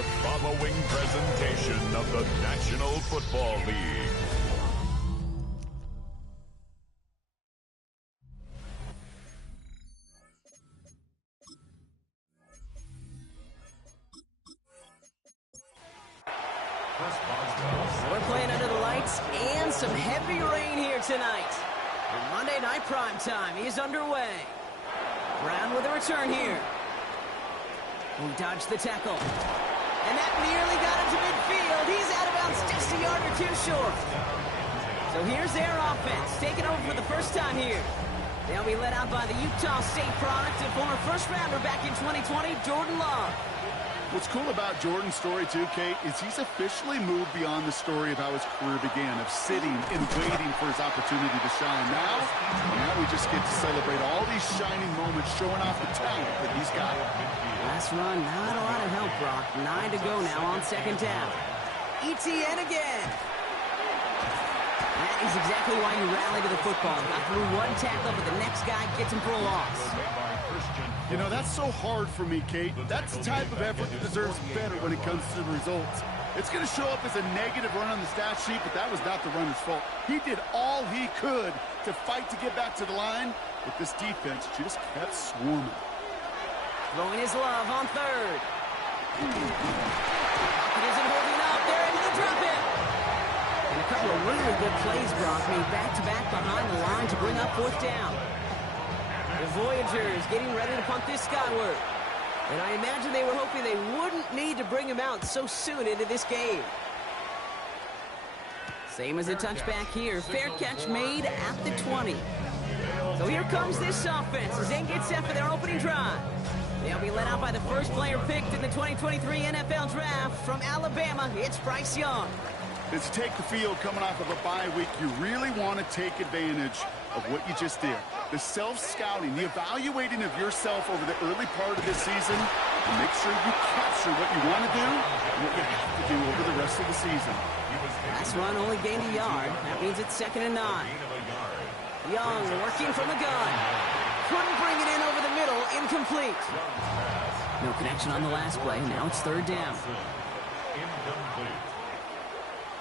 the following presentation of the National Football League. We're playing under the lights and some heavy rain here tonight. And Monday Night Prime Time is underway. Brown with a return here. He dodged the tackle. And that nearly got him to midfield. He's out of bounds just a yard or two short. So here's their offense, taking over for the first time here. They'll be led out by the Utah State product and former first-rounder back in 2020, Jordan Love. What's cool about Jordan's story, too, Kate, is he's officially moved beyond the story of how his career began, of sitting and waiting for his opportunity to shine. Now we just get to celebrate all these shining moments, showing off the talent that he's got. Last run, not a lot of help, Brock. 9 to go now on second down. ETN again. That is exactly why you rally to the football. Got through one tackle, but the next guy gets him for a loss. You know, that's so hard for me, Kate. That's the type of effort that deserves better when it comes to the results. It's going to show up as a negative run on the stat sheet, but that was not the runner's fault. He did all he could to fight to get back to the line, but this defense just kept swarming. Throwing his Love on third. He isn't holding up. They're able to drop it. And a couple of really good plays, Brock, made back-to-back behind the line to bring up fourth down. The Voyagers getting ready to punt this skyward. And I imagine they were hoping they wouldn't need to bring him out so soon into this game. Same as a touchback here. Fair catch made at the 20. So here comes this offense as they get set for their opening drive. They'll be led out by the first player picked in the 2023 NFL Draft from Alabama. It's Bryce Young. As you take the field coming off of a bye week, you really want to take advantage of what you just did. The self-scouting, the evaluating of yourself over the early part of this season, and make sure you capture what you want to do and what you have to do over the rest of the season. Last run only gained a yard. That means it's 2nd and 9. Young working from the gun. Couldn't bring it in over the middle. Incomplete. No connection on the last play. Now it's 3rd down. Incomplete.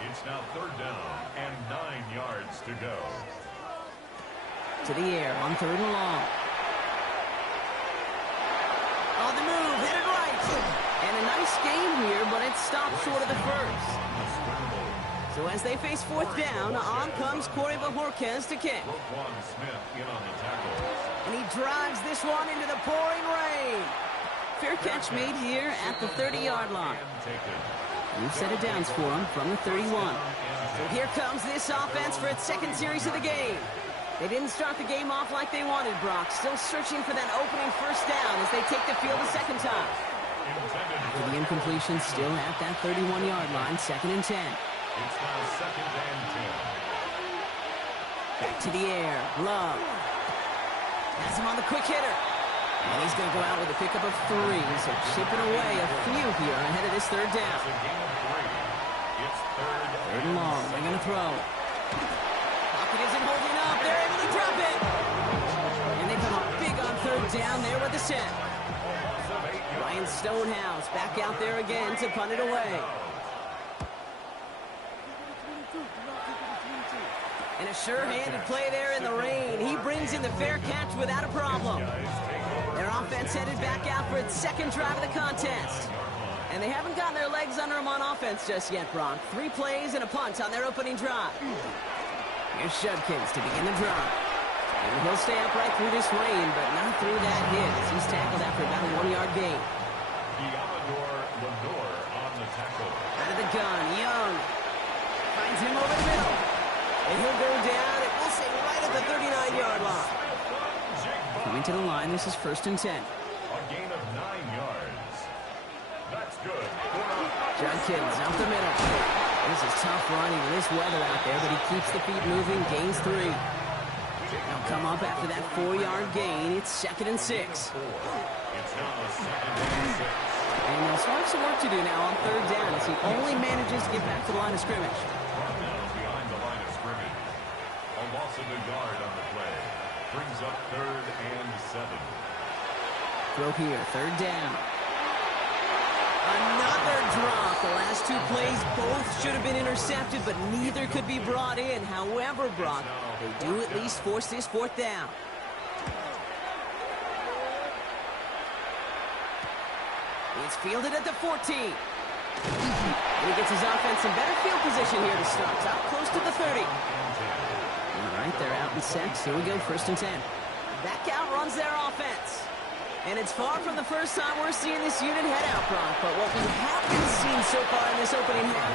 It's now 3rd down and 9 yards to go. To the air on 3rd and long. On the move, headed right. And a nice game here, but it stopped short of the first. So as they face 4th down, on comes Corey Bojorquez to kick. And he drives this one into the pouring rain. Fair catch made here at the 30-yard line. New set of downs for him from the 31. So here comes this offense for its 2nd series of the game. They didn't start the game off like they wanted, Brock. Still searching for that opening first down as they take the field a 2nd time. After the incompletion, still at that 31-yard line, 2nd and 10. It's now 2nd and 10. Back to the air. Love. Has him on the quick hitter. And he's going to go out with a pickup of 3. So chipping away a few here ahead of this 3rd down. It's 3rd and long. They're going to throw. Pocket isn't holding up. They're able to drop it. And they come up big on 3rd down there with the set. Ryan Stonehouse back out there again to punt it away. And a sure-handed play there in the rain. He brings in the fair catch without a problem. Their offense headed back out for its 2nd drive of the contest. And they haven't gotten their legs under them on offense just yet, Brock. 3 plays and a punt on their opening drive. Here's Judkins to begin the drive. And he'll stay upright through this rain, but not through that hit as he's tackled after about a 1-yard gain. Theodore Lenore on the tackle. Out of the gun, Young finds him over the middle. And he'll go down, and we'll say right at the 39-yard line. Coming to the line, this is 1st and 10. A gain of 9 yards. That's good. Judkins out the middle. This is tough running in this weather out there, but he keeps the feet moving, gains 3. They'll come up after that 4-yard gain. It's 2nd and 6. It's now 2nd and 6. And they'll start some work to do now on 3rd down as he only manages to get back to the line of scrimmage. Behind the line of scrimmage. A loss of a yard on the play. Brings up 3rd and 7. Throw here, 3rd down. Another drop. The last two plays both should have been intercepted, but neither could be brought in. However, Brock, they do at least force this fourth down. It's fielded at the 14. And he gets his offense in better field position here to start. Out close to the 30. All right, they're out in sets. Here we go, 1st and 10. That count runs their offense. And it's far from the first time we're seeing this unit head out, Brock. But what we haven't seen so far in this opening half,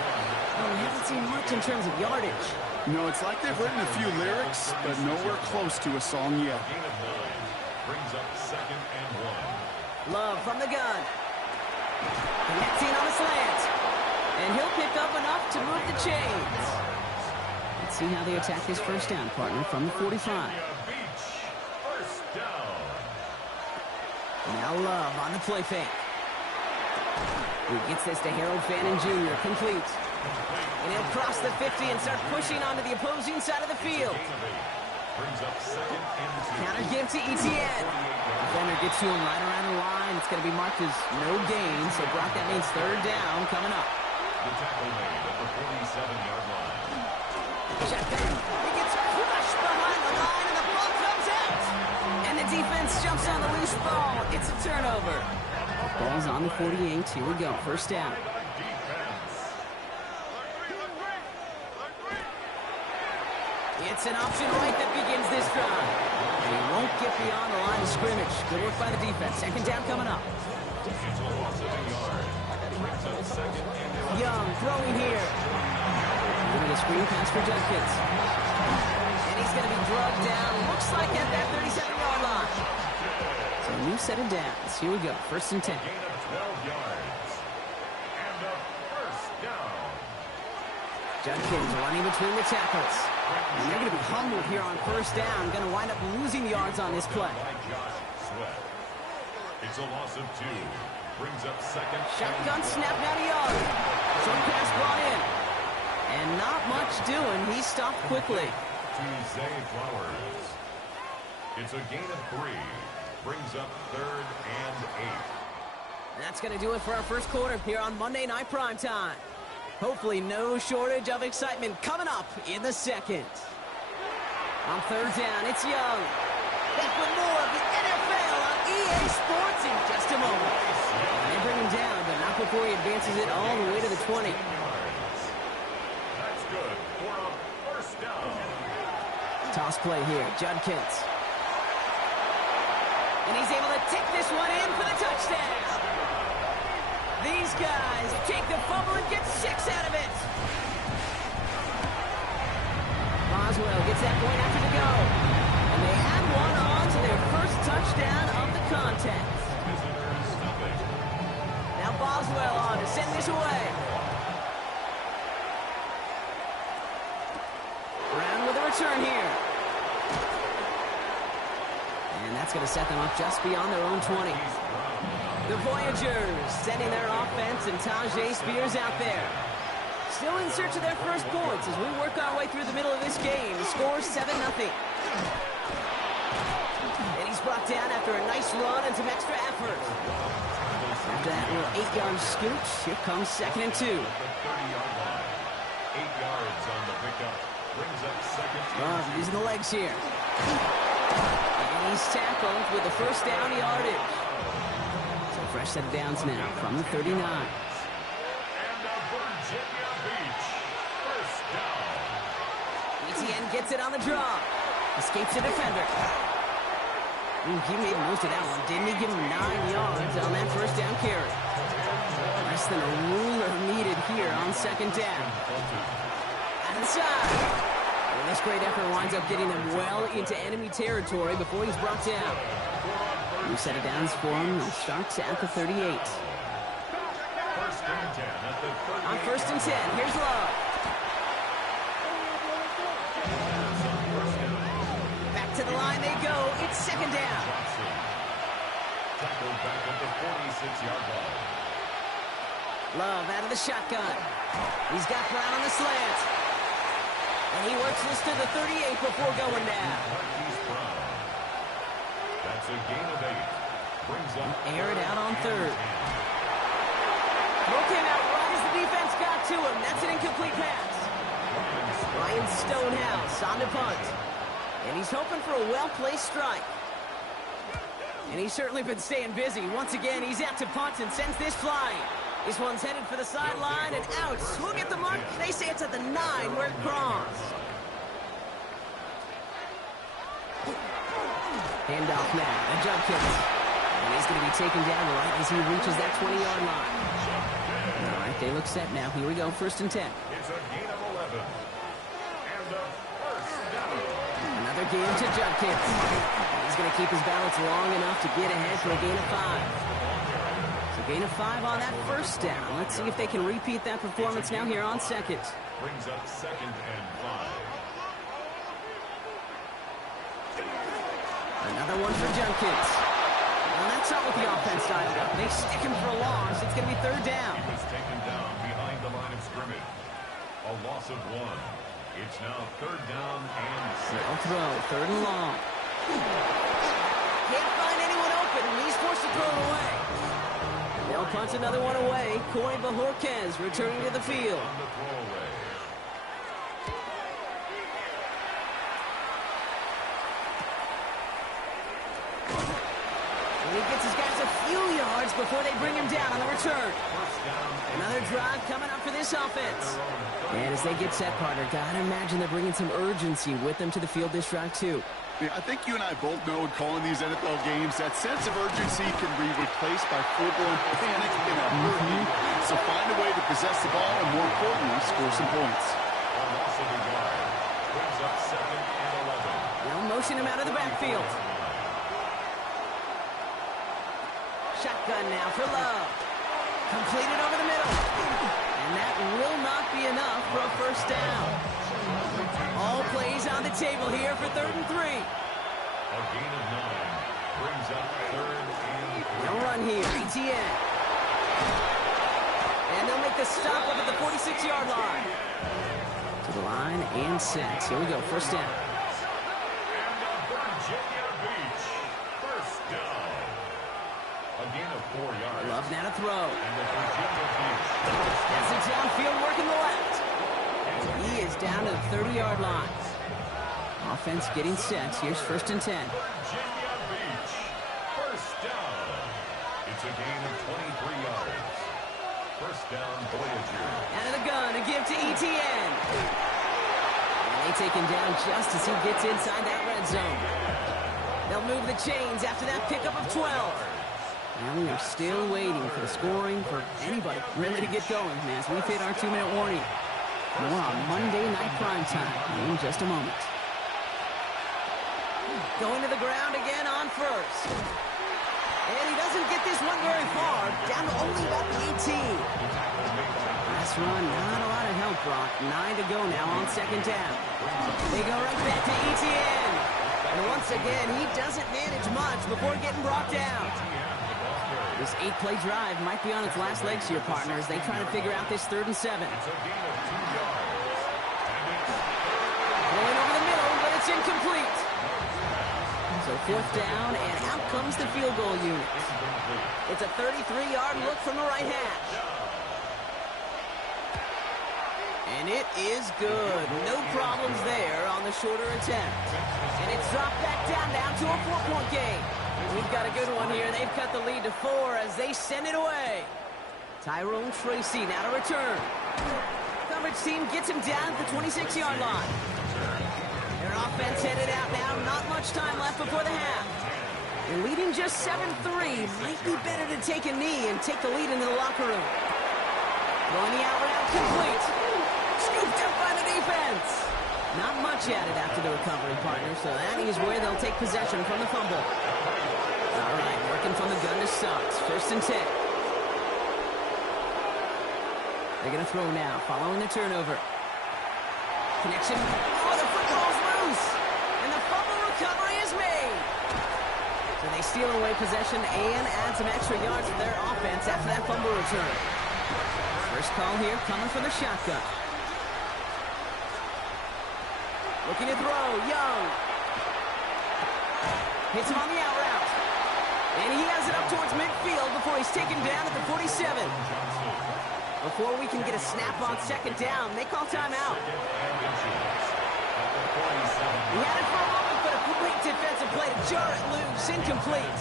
we haven't seen much in terms of yardage. No, it's like they've written a few lyrics, but nowhere close to a song yet. Gain of 9 brings up 2nd and 1. Love from the gun. Connects in on a slant. And he'll pick up enough to move the chains. Let's see how they attack this first down, partner, from the 45. First down. Now Love on the play fake. He gets this to Harold Fannin Jr. Complete. And he'll cross the 50 and start pushing onto the opposing side of the field. Brings up 2nd and 2. Counter give to Etienne. Defender gets to him right around the line. It's going to be marked as no gain. So Brock, that means 3rd down coming up. The tackle made at the 47-yard line. Shotgun. He gets crushed behind the line, and the ball comes out. And the defense jumps on the loose ball. It's a turnover. Ball's on the 48. Here we go. 1st down. It's an option right that begins this drive. And he won't get beyond the line of scrimmage. Good work by the defense. 2nd down coming up. It's a loss of a yard. Brings up 2nd and 1. Young throwing here. With a screen pass for Judkins. And he's going to be drugged down. Looks like at that 37-yard line. So a new set of downs. Here we go. 1st and 10. Gain of 12 yards. And a first down. Judkins running between the tackles. And they're going to be humbled here on 1st down. Going to wind up losing yards on this play. By Josh Sweat. It's a loss of 2. Brings up 2nd. Shotgun snap down to Young. Short pass brought in. And not much doing. He stopped quickly. To Zay Flowers. It's a gain of 3. Brings up 3rd and 8. That's going to do it for our first quarter here on Monday Night Primetime. Hopefully no shortage of excitement coming up in the 2nd. On 3rd down, it's Young. Back with more of the NFL on EA Sports in just a moment. And they bring him down, but not before he advances it all the way to the 20. That's good for a first down. Toss play here, Judkins. And he's able to take this one in for the touchdown. These guys take the fumble and get 6 out of it. Boswell gets that point after the go. And they add one on to their first touchdown of the contest. Now Boswell on to send this away. Brown with a return here. And that's going to set them up just beyond their own 20. The Voyagers sending their offense and Tajay Spears out there. Still in search of their first points as we work our way through the middle of this game. The score is 7-0. And he's brought down after a nice run and some extra effort. After that little 8-yard scoot, here comes 2nd and 2. 30-yard line. 8 yards on the pickup. Brings up 2nd. Using the legs here. And he's tackled with the first down yardage. So fresh set of downs now from the 39. And a Virginia Beach first down. Etienne gets it on the draw. Escapes the defender. He made most of that one, didn't he? Give him 9 yards on that first down carry. Less than a ruler needed here on 2nd down. Out inside. And this great effort winds up getting them well into enemy territory before he's brought down. New set of downs for him. He starts at the 38. First and 10 at the 38. On 1st and 10, here's Love. Back to the line they go. It's 2nd down. Tackled back at the 46-yard line. Love out of the shotgun. He's got Brown on the slant. And he works this to the 38 before going down. Marquise Brown. That's a gain of 8. Brings up Air it out on 3rd. Throw came out right as the defense got to him. That's an incomplete pass. Ryan Stonehouse on the punt. And he's hoping for a well-placed strike. And he's certainly been staying busy. Once again, he's out to punt and sends this flying. This one's headed for the sideline and out. Swung at the mark. They say it's at the 9 where it crossed. Handoff now to Judkins. And he's going to be taken down right as he reaches that 20-yard line. All right, they look set now. Here we go, 1st and 10. It's a gain of 11. And a first down. Another game to Judkins. He's going to keep his balance long enough to get ahead for a gain of 5. So gain of 5 on that first down. Let's see if they can repeat that performance now here on 2nd. Brings up 2nd and 5. Another one for Judkins. Well, that's not what the offense dialed up. They stick him for a loss. It's going to be 3rd down. He was taken down behind the line of scrimmage. A loss of 1. It's now 3rd down and 6. They'll throw, 3rd and long. Can't find anyone open, and he's forced to throw it away. They'll punt another one away. Corey Bajorquez returning to the field. On the throwaway. He gets his guys a few yards before they bring him down on the return. Another drive coming up for this offense. And as they get set, partner, gotta imagine they're bringing some urgency with them to the field this drive, too. Yeah, I think you and I both know in calling these NFL games that sense of urgency can be replaced by full-blown panic in a hurry. So find a way to possess the ball and, more importantly, score some points. A loss of a yard. Brings up 2nd and 11. They'll motion him out of the backfield. Shotgun now for Love. Completed over the middle. And that will not be enough for a first down. All plays on the table here for 3rd and 3. A gain of 9. Brings up 3rd and 3. No run here, ETN. And they'll make the stop up at the 46-yard line. To the line and set. Here we go, 1st down. And a Virginia Beach. 1st down. A gain of 4 yards. Love now to throw. And the Virginia Beach. Has it downfield working the left. He is down to the 30-yard line. Offense getting set. Here's 1st and 10. Virginia Beach. 1st down. It's a gain of 23 yards. 1st down, Voyager. Out of the gun, a give to ETN. And they take him down just as he gets inside that red zone. They'll move the chains after that pickup of 12. Now we are still waiting for the scoring for anybody really to get going as we've hit our 2-minute warning. More on Monday Night Primetime in just a moment. Going to the ground again on 1st. And he doesn't get this one very far, down to only about the 18. Last run, not a lot of help, Brock. 9 to go now on 2nd down. They go right back to ETN. And once again, he doesn't manage much before getting brought down. This 8-play drive might be on its last legs here, partner, as they try to figure out this 3rd and 7. It's a gain of 2 yards. Going over the middle, but it's incomplete. So 4th down, and out comes the field goal unit. It's a 33-yard look from the right hash. And it is good. No problems there on the shorter attempt. And it's dropped back down to a 4-point game. We've got a good one here. They've cut the lead to 4 as they send it away. Tyrone Tracy now to return. Coverage team gets him down at the 26-yard line. Their offense headed out now. Not much time left before the half. They're leading just 7-3. Might be better to take a knee and take the lead into the locker room. Throwing the out route complete. Scooped up by the defense. Not much added after the recovery, partner, so that is where they'll take possession from the fumble. All right, working from the gun to Suggs. 1st and 10. They're going to throw now, following the turnover. Connection. Oh, the football's loose. And the fumble recovery is made. So they steal away possession and add some extra yards to their offense after that fumble return. First call here coming from the shotgun. Looking to throw, Young. Hits him on the out route. And he has it up towards midfield before he's taken down at the 47. Before we can get a snap on second down, they call timeout. He had it for a moment, but a great defensive play to jar it loose. Incomplete.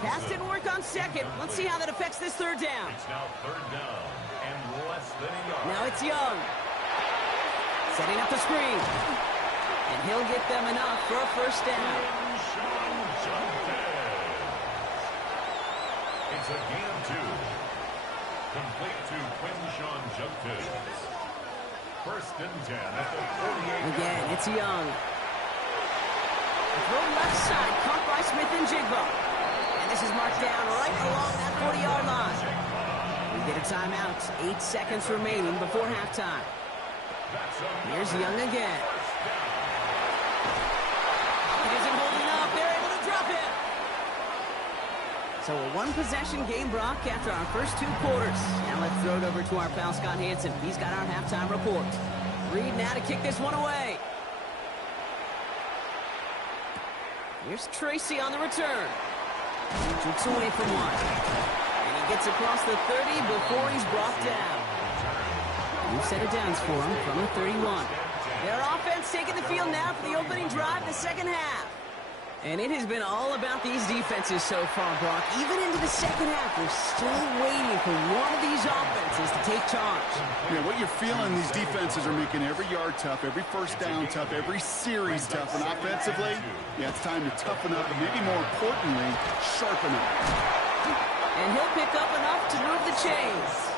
Pass didn't work on second. Let's see how that affects this third down. It's now third down and less than a yard. Now it's Young. Setting up the screen. And he'll get them enough for a first down. It's a gain of 2. Complete to Quinshon Judkins. First and 10 at the 48. Again, it's Young. Throw left side, caught by Smith and Jigba. And this is marked down right along that 40-yard line. We get a timeout. 8 seconds remaining before halftime. Here's Young again. It isn't holding up. They're able to drop it. So a one-possession game, Brock, after our first 2 quarters. Now let's throw it over to our pal Scott Hanson. He's got our halftime report. Reed now to kick this one away. Here's Tracy on the return. Jukes away from one. And he gets across the 30 before he's brought down. New set of downs for him from the 31. Their offense taking the field now for the opening drive in the second half. And it has been all about these defenses so far, Brock. Even into the second half, we're still waiting for one of these offenses to take charge. Yeah, what you're feeling, these defenses are making every yard tough, every first down tough, every series tough. And offensively, yeah, it's time to toughen up and maybe more importantly, sharpen up. And he'll pick up enough to move the chains.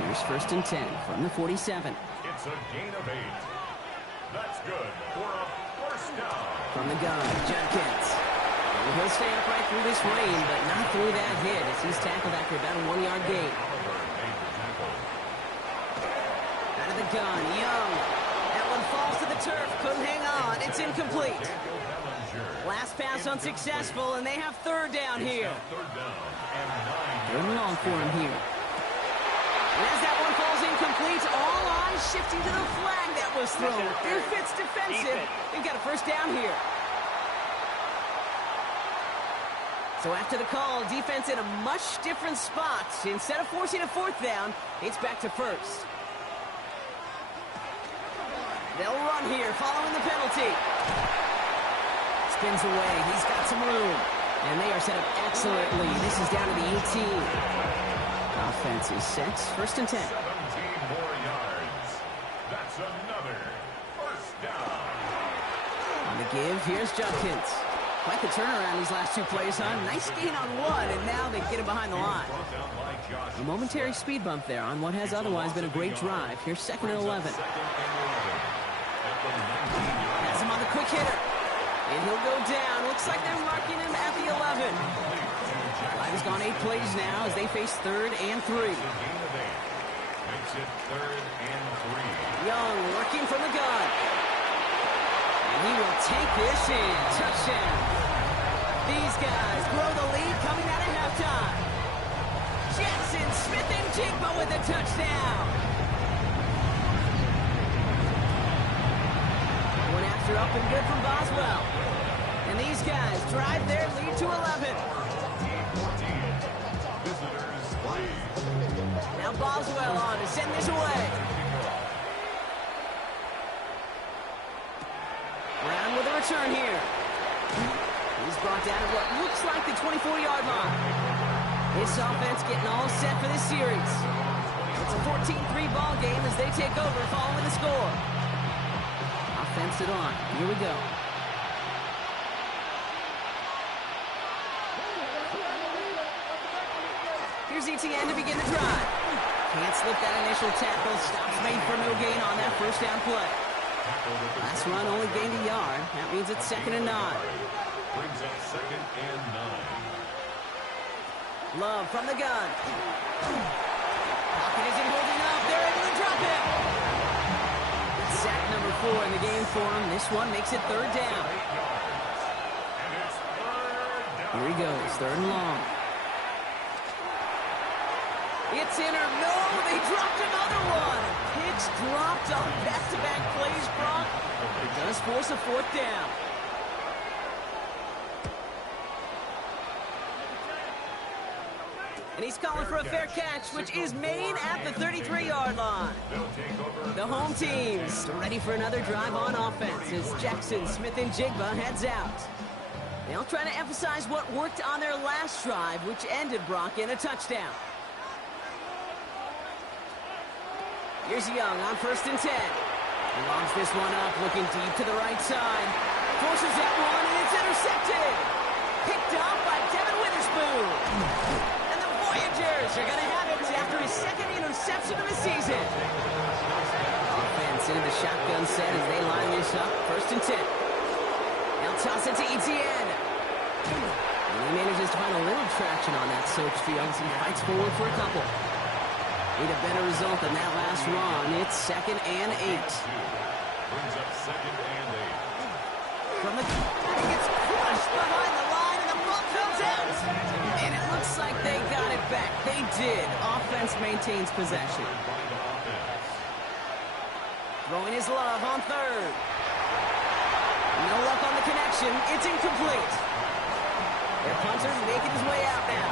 Here's first and 10 from the 47. It's a gain of 8. That's good for a first down. From the gun, Judkins. And he'll stay upright through this rain, but not through that hit as he's tackled after about a 1-yard gain. Out of the gun, Young. That one falls to the turf. Couldn't hang on. It's incomplete. Last pass unsuccessful, and they have third down here. Third and long for him here. And as that one falls incomplete, all eyes shifting to the flag that was thrown. If it's defensive, they've got a first down here. So after the call, defense in a much different spot. Instead of forcing a fourth down, it's back to first. They'll run here following the penalty. Spins away. He's got some room. And they are set up excellently. This is down to the 18. Offense is set. First and 10. 17 more yards. That's another first down. On the give, here's Judkins. Quite the turnaround these last 2 plays, huh? Nice gain on one, and now they get him behind the line. A momentary speed bump there on what has otherwise been a great drive. Here's second and 11. Has him on the quick hitter. And he'll go down. Looks like they're marking him at the 11. Flag has gone 8 plays now as they face third and 3. Makes it third and 3. Young working from the gun. And he will take this in. Touchdown. These guys grow the lead coming out of halftime. Jackson, Smith, and Jigba with a touchdown. One after up and good from Boswell. And these guys drive their lead to 11. Now Boswell on to send this away. Brown with a return here. He's brought down at what looks like the 24-yard line. This offense getting all set for this series. It's a 14-3 ball game as they take over following the score. Offense it on. Here we go. Here's ETN to begin the drive. Can't slip that initial tackle. Stops made for no gain on that first down play. Last run only gained a yard. That means it's second and 9. Brings up second and 9. Love from the gun. Pocket isn't holding up. They're able to drop it. Sack number 4 in the game for him. This one makes it third down. Here he goes, third and long. It's in or no, they dropped another one. Pitch dropped on back-to-back plays, Brock. It does force a fourth down. And he's calling for a fair catch, which is made at the 33-yard line. The home team's ready for another drive on offense as Jackson, Smith, and Jigba heads out. They'll try to emphasize what worked on their last drive, which ended, Brock, in a touchdown. Here's Young on 1st and 10. He lobs this one up, looking deep to the right side. Forces that one, and it's intercepted. Picked up by Devin Witherspoon. And the Voyagers are going to have it after his 2nd interception of the season. Offense into the shotgun set as they line this up. 1st and 10. They'll toss it to Etienne. And he manages to find a little traction on that search field as he fights forward for a couple. Need a better result than that last run. It's 2nd and 8. Brings up 2nd and 8. From the... He gets crushed behind the line, and the ball comes out. And it looks like they got it back. They did. Offense maintains possession. Throwing his Love on 3rd. No luck on the connection. It's incomplete. Their punter's making his way out now.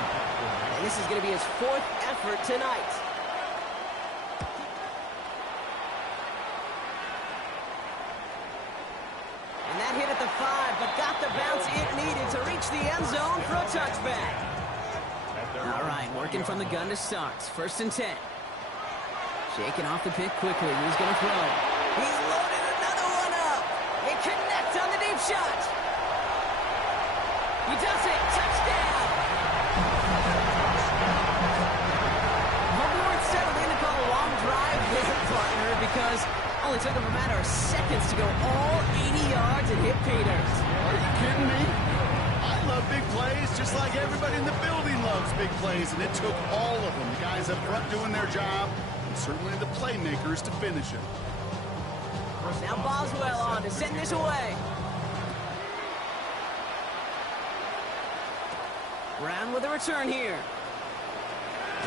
And this is going to be his 4th effort tonight. And that hit at the 5, but got the bounce it needed to reach the end zone for a touchback. All right, working from the gun to start. 1st and 10. Shaking off the pick quickly. He's going to throw. He's loaded another one up. They connect on the deep shot. He does it. Touchdown. Humble settled in to call a long drive visit partner because only took him a matter of seconds to go all 80 yards and hit Peters. Are you kidding me? I love big plays just like everybody in the building loves big plays, and it took all of them. The guys up front doing their job, and certainly the playmakers to finish it. Now Boswell on to send this away. Brown with a return here.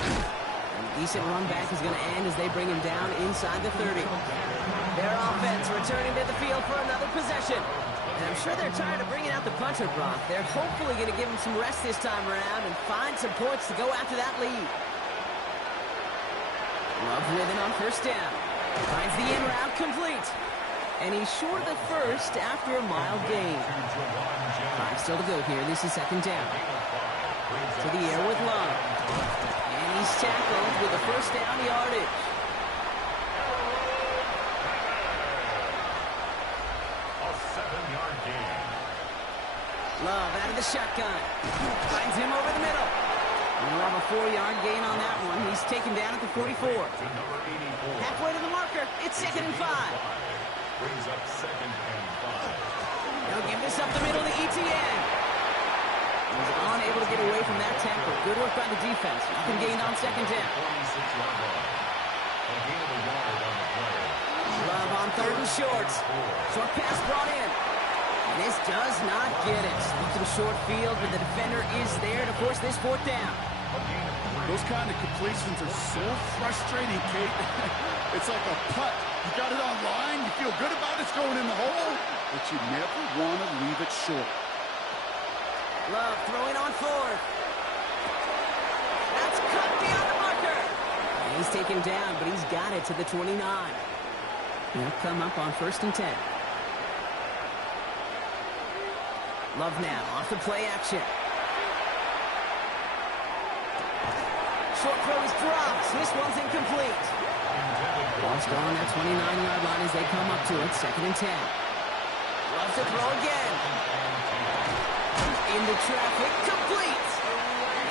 And a decent run back is going to end as they bring him down inside the 30. Their offense returning to the field for another possession. And I'm sure they're tired of bringing out the punter, Brock. They're hopefully going to give him some rest this time around and find some points to go after that lead. Love with it on 1st down. Finds the in route complete. And he's short of the 1st after a mild gain. 5 still to go here. This is 2nd down. To the air with Love. And he's tackled with a 1st down yardage. A 7-yard gain. Love out of the shotgun. Finds him over the middle. We'll have a 4-yard gain on that one. He's taken down at the 44. Halfway to the marker. It's 2nd and 5. Brings up 2nd and 5. They'll give this up the middle to Etienne. He's unable to get away from that tackle. Good work by the defense. Nothing gained on 2nd down. 26-yard line. A gain of a yard on the play. Love on 3rd and short. Short pass brought in. And this does not get it. Looking short field, but the defender is there to force this 4th down. Those kind of completions are so frustrating, Kate. It's like a putt. You got it on line, you feel good about it's going in the hole, but you never want to leave it short. Love throwing on 4th. That's cut beyond the marker. And he's taken down, but he's got it to the 29. He'll come up on 1st and 10. Love now off the play action. Short throw is dropped. This one's incomplete. Ball's gone at 29-yard line as they come up to it. 2nd and 10. Loves to throw again. Into traffic. Complete.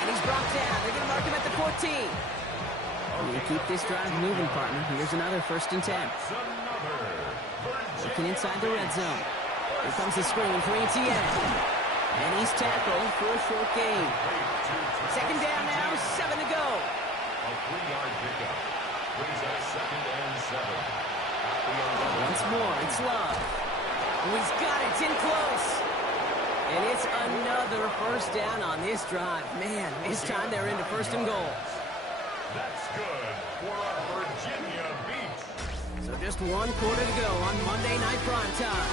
And he's brought down. They're going to mark him at the 14. You keep this drive moving, partner. Here's another 1st and 10. Looking inside the red zone. Here comes the screen for Etienne. And he's tackled for a short gain. 2nd down now, 7 to go. A 3-yard pickup. Brings up 2nd and 7. Once more, it's Love. Oh, he's got it. It's in close. And it's another 1st down on this drive. Man, this time they're into 1st and goal. That's good for our Virginia Beat. So just one quarter to go on Monday Night Primetime.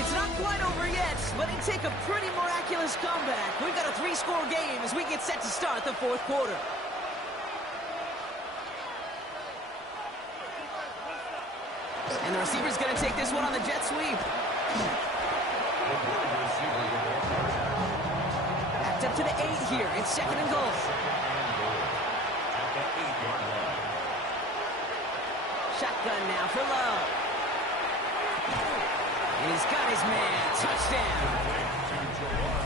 It's not quite over yet, but it take a pretty miraculous comeback. We've got a 3-score game as we get set to start the fourth quarter. And the receiver's going to take this one on the jet sweep. Backed up to the 8 here. It's second and goal. Shotgun now for Love. And he's got his man. Touchdown.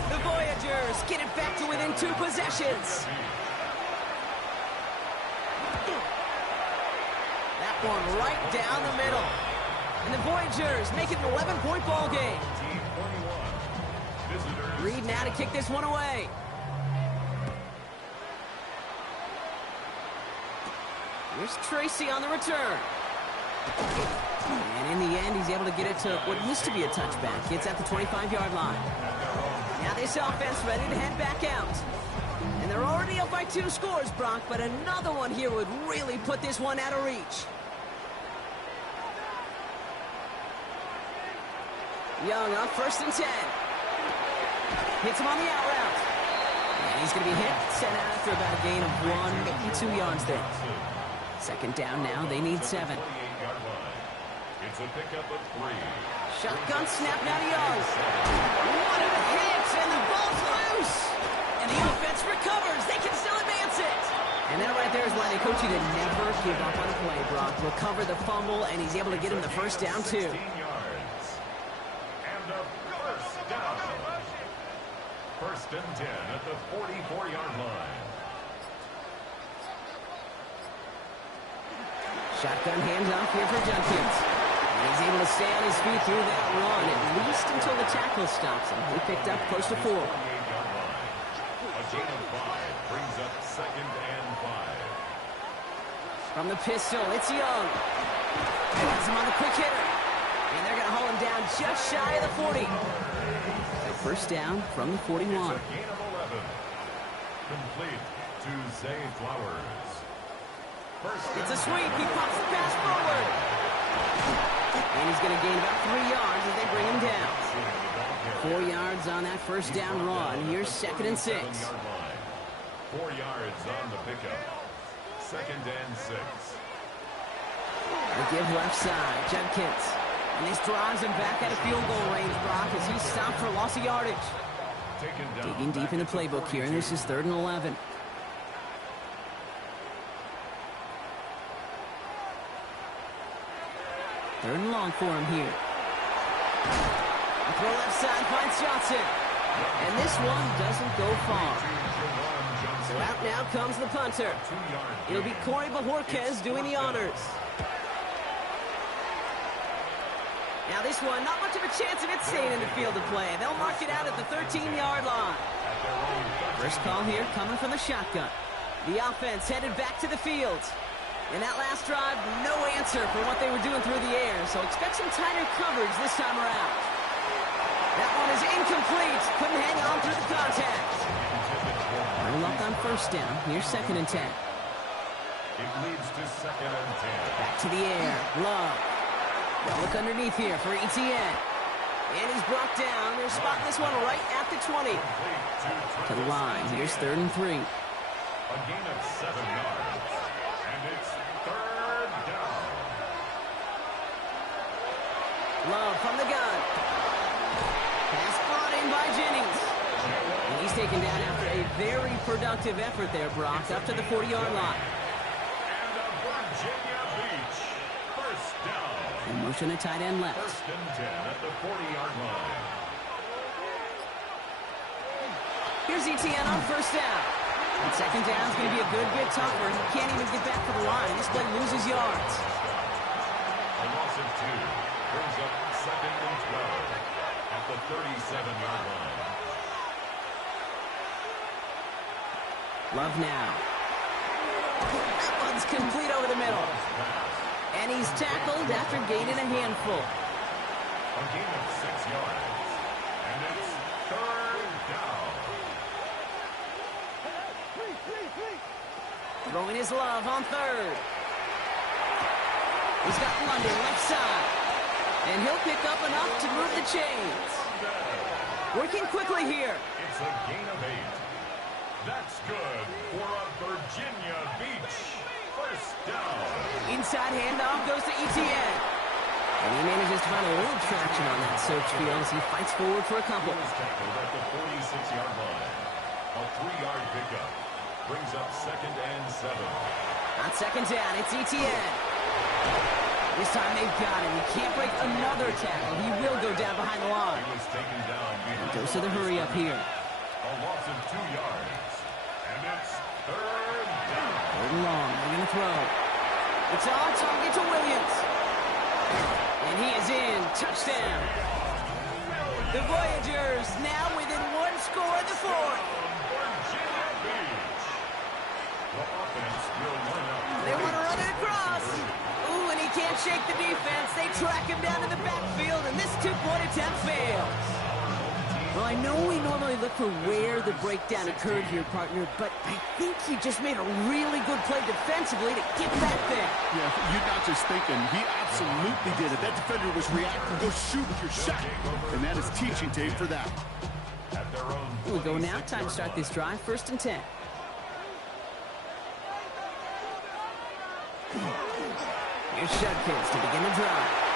The Voyagers get it back to within 2 possessions. That one right down the middle. And the Voyagers make it an 11-point ball game. Reed now to kick this one away. Here's Tracy on the return. And in the end, he's able to get it to what used to be a touchback. It's at the 25-yard line. Now this offense ready to head back out. And they're already up by 2 scores, Brock, but another one here would really put this one out of reach. Young on 1st and 10. Hits him on the out route. And he's going to be hit, sent out after about a gain of 1, maybe 2 yards there. Second down now, they need 7. It's a pickup of 3. Shotgun snap now to Young. What a hit, and the ball's loose. And the offense recovers. They can still advance it. And that right there is why they coach you to never give up on a play, Brock. Recover the fumble, and he's able to get him the first down, too. First and 10 at the 44-yard line. Shotgun handoff here for Judkins. And he's able to stay on his feet through that run, at least until the tackle stops him. He picked up close to 4. A gain of 5 brings up 2nd and 5. From the pistol, it's Young. And has him on the quick hitter. And they're going to haul him down just shy of the 40. First down from the 41. It's a gain of 11. Complete to Zay Flowers. It's a sweep. He pops the pass forward. And he's going to gain about 3 yards as they bring him down. 4 yards on that first down run. Here's 2nd and 6. 4 yards on the pickup. 2nd and 6. They give left side. Judkins. And this drives him back out of field goal range, Brock, as he stopped for loss of yardage. Digging deep in the playbook here, and this is 3rd and 11. Third and long for him here. Throw left side, finds Johnson. And this one doesn't go far. So out now comes the punter. It'll be Corey Bajorquez doing the honors. Now this one, not much of a chance of it staying in the field of play. They'll mark it out at the 13-yard line. First call here coming from the shotgun. The offense headed back to the field. In that last drive, no answer for what they were doing through the air, so expect some tighter coverage this time around. That one is incomplete. Couldn't hang on through the contact. No luck on first down. Here's 2nd and 10. It leads to 2nd and 10. Back to the air. Love. Look underneath here for Etienne. And he's brought down. They're spotting this one right at the 20. To the line. Here's 3rd and 3. A gain of 7 yards. And it's 3rd down. Love from the gun. Pass brought in by Jennings. And he's taken down after a very productive effort there, Brock, up to the 40-yard line. And a Virginia Beach first down. And motion a tight end left. 1st and 10 at the 40-yard line. Here's Etienne on first down. And 2nd down is going to be a good bit tougher. He can't even get back to the line. This play loses yards. A loss of 2 brings up 2nd and 12 at the 37-yard line. Love now. That one's complete over the middle. And he's tackled after gaining a handful. A gain of 6 yards. And it's 3rd down. Throwing his Love on 3rd. He's got London left side. And he'll pick up enough to move the chains. Working quickly here. It's a gain of 8. That's good for a Virginia Beach first down. Inside handoff goes to Etienne. And he manages to find a little traction on that search field as he fights forward for a couple. He was tackled at the 46-yard line. A 3-yard pickup brings up 2nd and 7. On second down, it's Etienne. This time they've got him. He can't break another tackle. He will go down behind the line. He was taken down behind Goes to the hurry up here. a loss of 2 yards. And it's 3rd down. Third and long. They're going to throw. It's on target to Williams. And he is in. Touchdown. The Voyagers now within 1 score in the 4th. Virginia Beach. The offense will line up. They want to run it across. Ooh, and he can't shake the defense. They track him down to the backfield, and this 2-point attempt fails. Well, I know we normally look for where the breakdown occurred here, partner, but I think he just made a really good play defensively to get back there. Yeah, you're not just thinking. He absolutely did it. That defender was reacting. Go shoot with your shot. And that is teaching tape for that. At their own Here we go now. Time to start this drive. 1st and 10. Here's Judkins to begin the drive.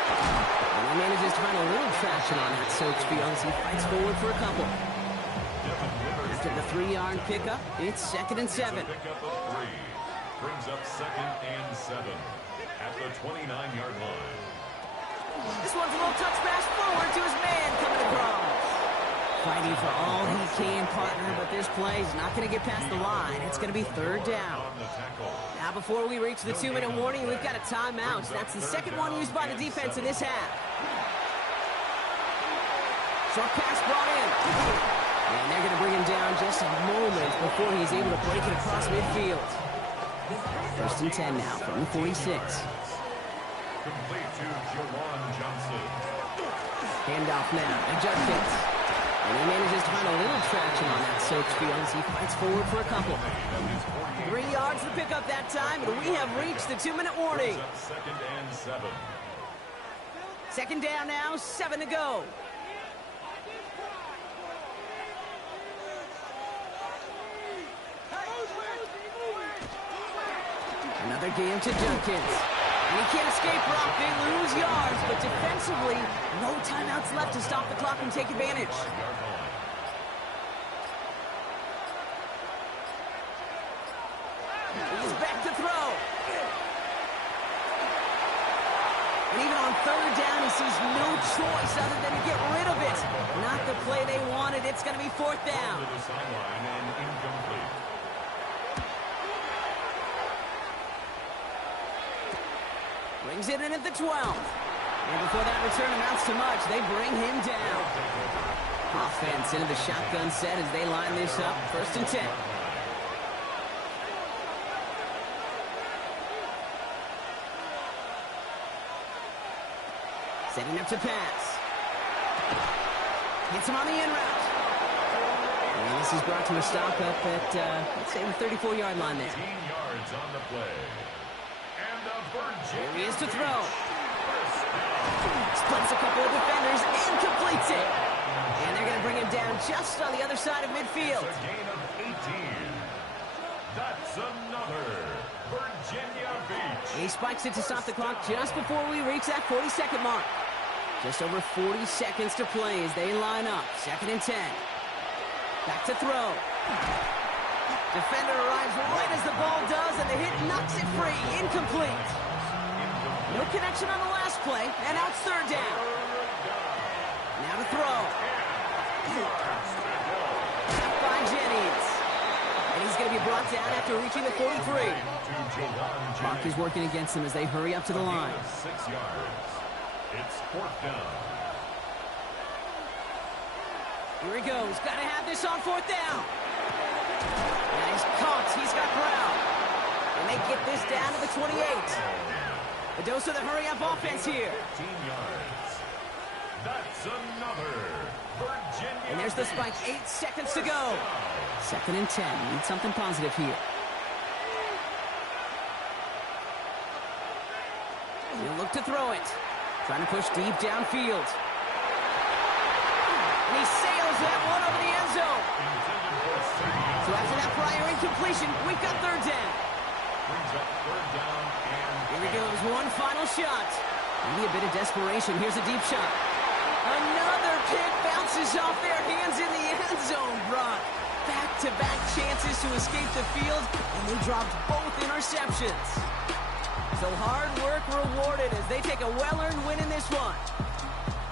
And he manages to find a little traction on that search field as he fights forward for a couple. After the 3-yard pickup, it's 2nd and 7. pickup of 3 brings up 2nd and 7 at the 29-yard line. This one's a little touch pass forward to his man coming across. Fighting for all he can, partner, but this play is not going to get past the line. It's going to be 3rd down. On the tackle. Now, before we reach the 2-minute warning, we've got a timeout. That's the 2nd one used by the defense in this half. Short pass brought in. And they're going to bring him down just a moment before he's able to break it across midfield. 1st and 10 now from the 46. Complete to Jawan Johnson. Handoff now to Judkins. And he manages to find a little traction on that search field as he fights forward for a couple. 3 yards to pick up that time, and we have reached the 2-minute warning. 2nd and 7. 2nd down now, 7 to go. Another game to Judkins. And he can't escape Rock. They lose yards, but defensively, no timeouts left to stop the clock and take advantage. He's back to throw. And even on 3rd down, he sees no choice other than to get rid of it. Not the play they wanted. It's going to be 4th down. To the sideline and incomplete. Brings it in at the 12th. And before that return amounts to much, they bring him down. Offense into the shotgun set as they line this up. 1st and 10. Setting up to pass. Hits him on the in route. And this is brought to a stop up at, let's say, the 34-yard line there. 18 yards on the play. And a Here he Virginia is to throw. first down. Splits a couple of defenders and completes it. And they're going to bring him down just on the other side of midfield. It's a gain of 18. That's another Virginia Beach. He spikes it to stop the clock just before we reach that 40-second mark. Just over 40 seconds to play as they line up. 2nd and 10. Back to throw. Defender arrives right as the ball does, and the hit knocks it free. Incomplete. No connection on the last play, and now it's 3rd down. Now to throw. Back by Jennings. And he's going to be brought down after reaching the 43. To Jawan Clock is working against them as they hurry up to the line. 6 yards. It's 4th down. Here he goes. Got to have this on 4th down. And he's caught. He's got ground. And they get this down to the 28. A dose of the hurry-up offense here. 15 yards. That's another Virginia. And there's the spike. 8 seconds to go. 2nd and 10. Need something positive here. He'll look to throw it. Trying to push deep downfield. And he sails that one over the end zone. So after that prior incompletion, we've got third down. Here he goes, one final shot. Maybe a bit of desperation. Here's a deep shot. Another pick bounces off their hands in the end zone, Brock. Back-to-back chances to escape the field, and they dropped both interceptions. So hard work rewarded as they take a well-earned win in this one.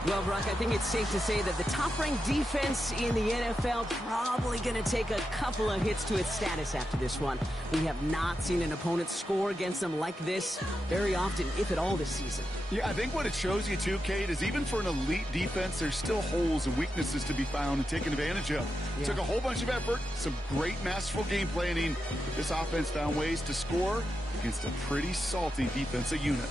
Well, Brock, I think it's safe to say that the top-ranked defense in the NFL probably going to take a couple of hits to its status after this one. We have not seen an opponent score against them like this very often, if at all, this season. Yeah, I think what it shows you, too, Kate, is even for an elite defense, there's still holes and weaknesses to be found and taken advantage of. Yeah. Took a whole bunch of effort, some great masterful game planning. This offense found ways to score against a pretty salty defensive unit.